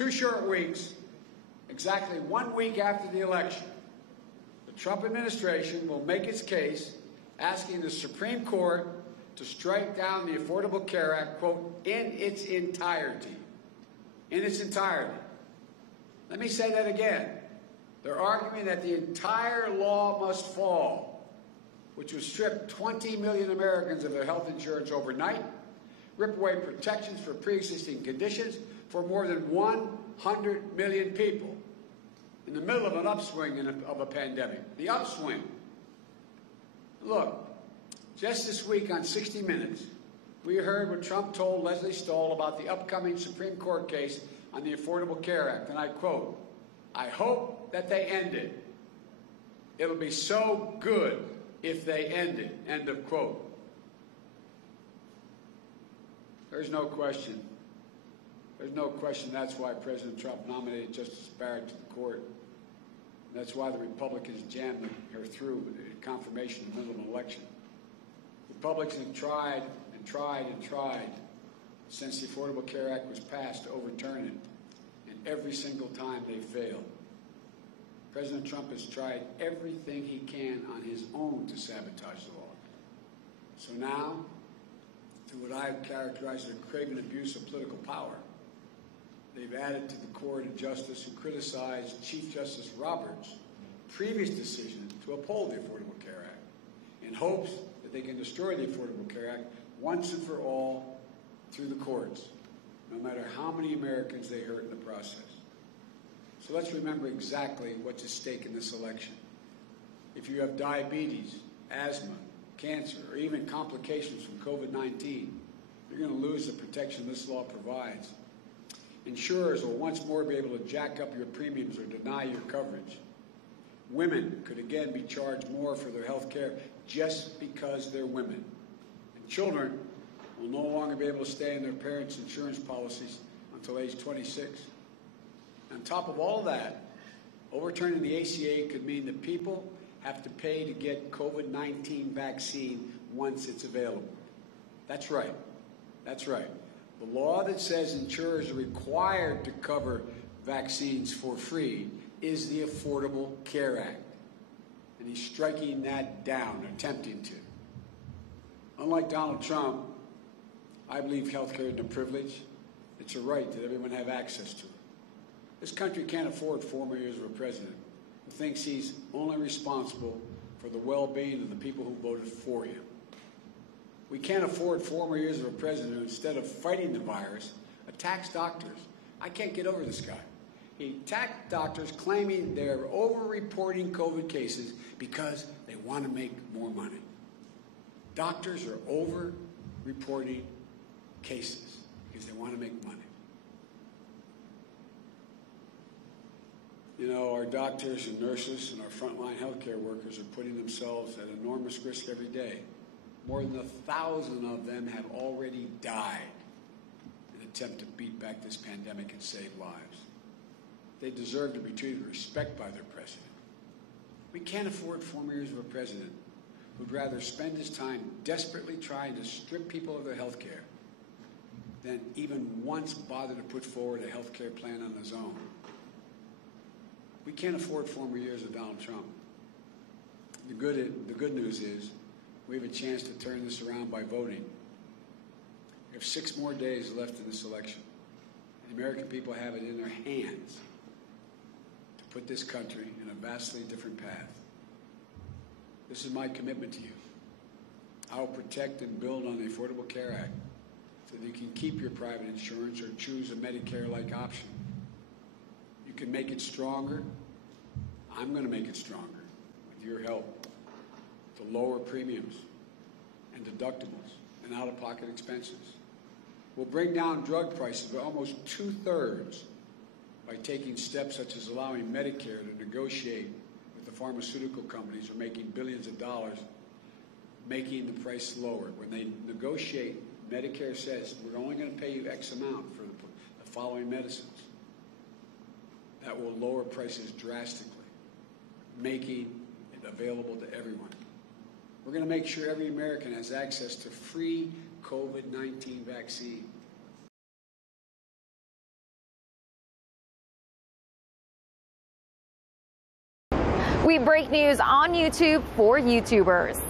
2 short weeks, exactly 1 week after the election, the Trump administration will make its case asking the Supreme Court to strike down the Affordable Care Act, quote, in its entirety. In its entirety. Let me say that again. They're arguing that the entire law must fall, which would strip 20 million Americans of their health insurance overnight, rip away protections for pre-existing conditions for more than 100 million people in the middle of an upswing of a pandemic. The upswing. Look, just this week on 60 Minutes, we heard what Trump told Leslie Stahl about the upcoming Supreme Court case on the Affordable Care Act, and I quote, "I hope that they end it. It'll be so good if they end it," end of quote. There's no question. There's no question that's why President Trump nominated Justice Barrett to the court. That's why the Republicans jammed her through with confirmation in the middle of an election. Republicans have tried and tried and tried since the Affordable Care Act was passed to overturn it, and every single time they failed. President Trump has tried everything he can on his own to sabotage the law. So now, through what I characterize as a craven abuse of political power, they've added to the court a justice who criticized Chief Justice Roberts' previous decision to uphold the Affordable Care Act in hopes that they can destroy the Affordable Care Act once and for all through the courts, no matter how many Americans they hurt in the process. So let's remember exactly what's at stake in this election. If you have diabetes, asthma, cancer, or even complications from COVID-19, you're going to lose the protection this law provides. Insurers will once more be able to jack up your premiums or deny your coverage. Women could again be charged more for their health care just because they're women. And children will no longer be able to stay in their parents' insurance policies until age 26. On top of all that, overturning the ACA could mean that people have to pay to get COVID-19 vaccine once it's available. That's right. That's right. The law that says insurers are required to cover vaccines for free is the Affordable Care Act. And he's striking that down, attempting to. Unlike Donald Trump, I believe health care isn't a privilege. It's a right that everyone have access to it. This country can't afford 4 more years of a president who thinks he's only responsible for the well-being of the people who voted for him. We can't afford 4 more years of a president who, instead of fighting the virus, attacks doctors. I can't get over this guy. He attacked doctors claiming they're over-reporting COVID cases because they want to make more money. Doctors are over-reporting cases because they want to make money. You know, our doctors and nurses and our frontline healthcare workers are putting themselves at enormous risk every day. More than 1,000 of them have already died in an attempt to beat back this pandemic and save lives. They deserve to be treated with respect by their president. We can't afford 4 more years of a president who'd rather spend his time desperately trying to strip people of their health care than even once bother to put forward a health care plan on his own. We can't afford 4 more years of Donald Trump. The good news is we have a chance to turn this around by voting. We have 6 more days left in this election. The American people have it in their hands to put this country in a vastly different path. This is my commitment to you. I will protect and build on the Affordable Care Act so that you can keep your private insurance or choose a Medicare-like option. You can make it stronger. I'm going to make it stronger with your help to lower premiums and deductibles and out-of-pocket expenses. We'll bring down drug prices by almost 2/3 by taking steps such as allowing Medicare to negotiate with the pharmaceutical companies who are making billions of dollars, making the price lower. When they negotiate, Medicare says, we're only going to pay you X amount for the following medicines. That will lower prices drastically, making it available to everyone. We're going to make sure every American has access to free COVID-19 vaccine. We break news on YouTube for YouTubers.